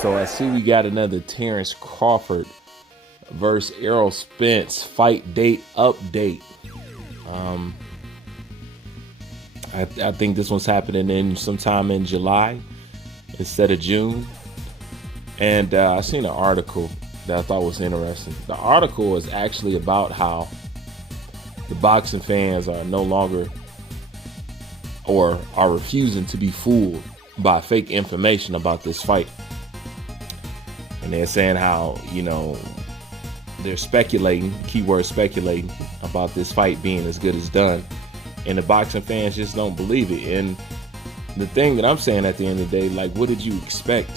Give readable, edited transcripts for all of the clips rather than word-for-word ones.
So I see we got another Terrence Crawford versus Eroll Spence fight date update. I think this one's happening in sometime in July instead of June. And I seen an article that I thought was interesting. The article is actually about how the boxing fans are no longer or are refusing to be fooled by fake information about this fight. And they're saying how, they're speculating, keyword speculating, about this fight being as good as done. And the boxing fans just don't believe it. And the thing that I'm saying at the end of the day, like, what did you expect?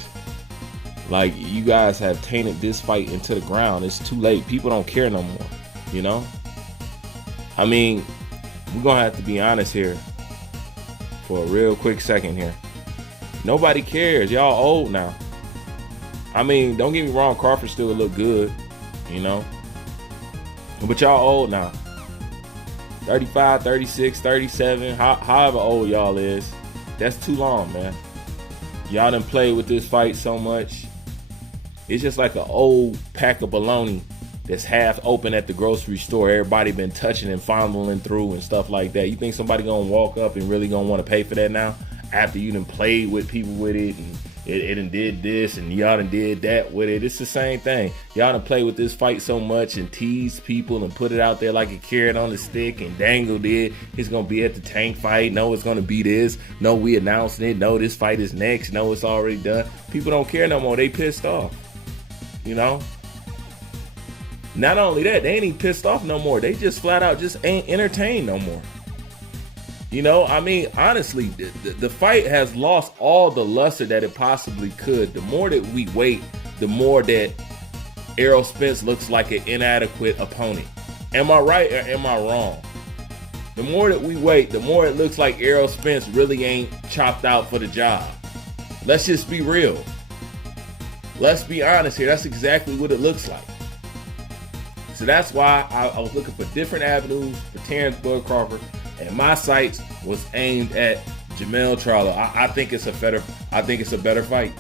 Like, you guys have tainted this fight into the ground. It's too late. People don't care no more, I mean, we're going to have to be honest here for a real quick second here. Nobody cares. Y'all old now. I mean, don't get me wrong, Crawford still look good, but y'all old now. 35, 36, 37, however old y'all is. That's too long, man. Y'all done played with this fight so much. It's just like an old pack of bologna that's half open at the grocery store. Everybody been touching and fondling through and stuff like that. You think somebody gonna walk up and really gonna want to pay for that now? After you done played with people with it and it done did this and y'all done did that with it. It's the same thing. Y'all done played with this fight so much and teased people and put it out there like a carrot on the stick and dangled it. It's gonna be at the Tank fight. No, it's gonna be this. No, we announcing it. No, this fight is next. No, it's already done. People don't care no more. They pissed off. Not only that, they ain't even pissed off no more. They just flat out just ain't entertained no more. I mean, honestly, the fight has lost all the luster that it possibly could. The more that we wait, the more that Eroll Spence looks like an inadequate opponent. Am I right or am I wrong? The more that we wait, the more it looks like Eroll Spence really ain't chopped out for the job. Let's just be real. Let's be honest here. That's exactly what it looks like. So that's why I was looking for different avenues for Terrence Bud Crawford. And my sights was aimed at Jermell Charlo. I think it's a better fight.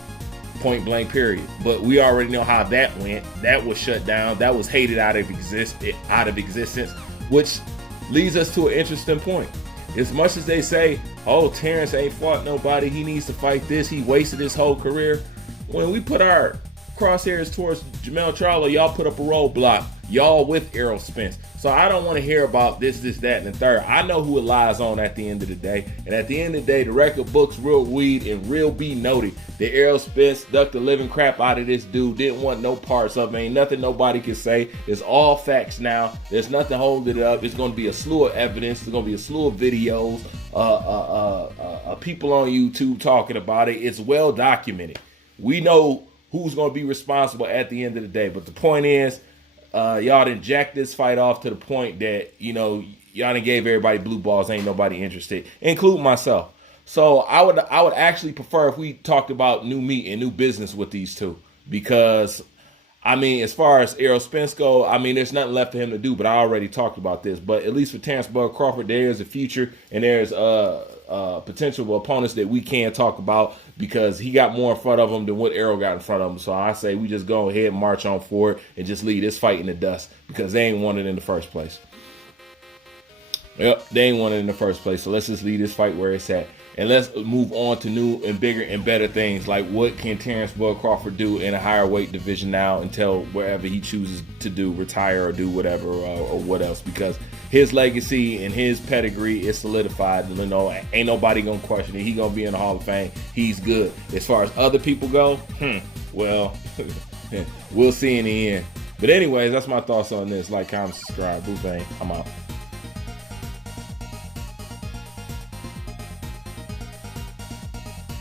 Point blank, period. But we already know how that went. That was shut down. That was hated out of existence, which leads us to an interesting point. As much as they say, oh, Terrence ain't fought nobody, he needs to fight this, he wasted his whole career. When we put our crosshairs towards Jermell Charlo, y'all put up a roadblock. Y'all with Eroll Spence. So I don't want to hear about this, that, and the third. I know who it lies on at the end of the day. And at the end of the day, the record books real weed and real be noted that Eroll Spence ducked the living crap out of this dude. Didn't want no parts of it. Ain't nothing nobody can say. It's all facts now. There's nothing holding it up. It's going to be a slew of evidence. There's going to be a slew of videos. People on YouTube talking about it. It's well documented. We know who's going to be responsible at the end of the day. But the point is, y'all done jacked this fight off to the point that, y'all done gave everybody blue balls. Ain't nobody interested, including myself. So I would actually prefer if we talked about new meat and new business with these two. Because, I mean, as far as Eroll Spence go, I mean, there's nothing left for him to do. But I already talked about this. But at least for Terrence Bud Crawford, there's a future. And there's potential opponents that we can talk about because he got more in front of him than what Eroll got in front of him. So I say we just go ahead and march on forward and just leave this fight in the dust because they ain't won it in the first place. Yep, they ain't won it in the first place. So let's just leave this fight where it's at. And let's move on to new and bigger and better things. Like what can Terrence Bud Crawford do in a higher weight division now until wherever he chooses to do, retire or do whatever or what else. Because his legacy and his pedigree is solidified. Ain't nobody going to question it. He going to be in the Hall of Fame. He's good. As far as other people go, well, we'll see in the end. But anyways, that's my thoughts on this. Like, comment, subscribe. Boo bang. I'm out.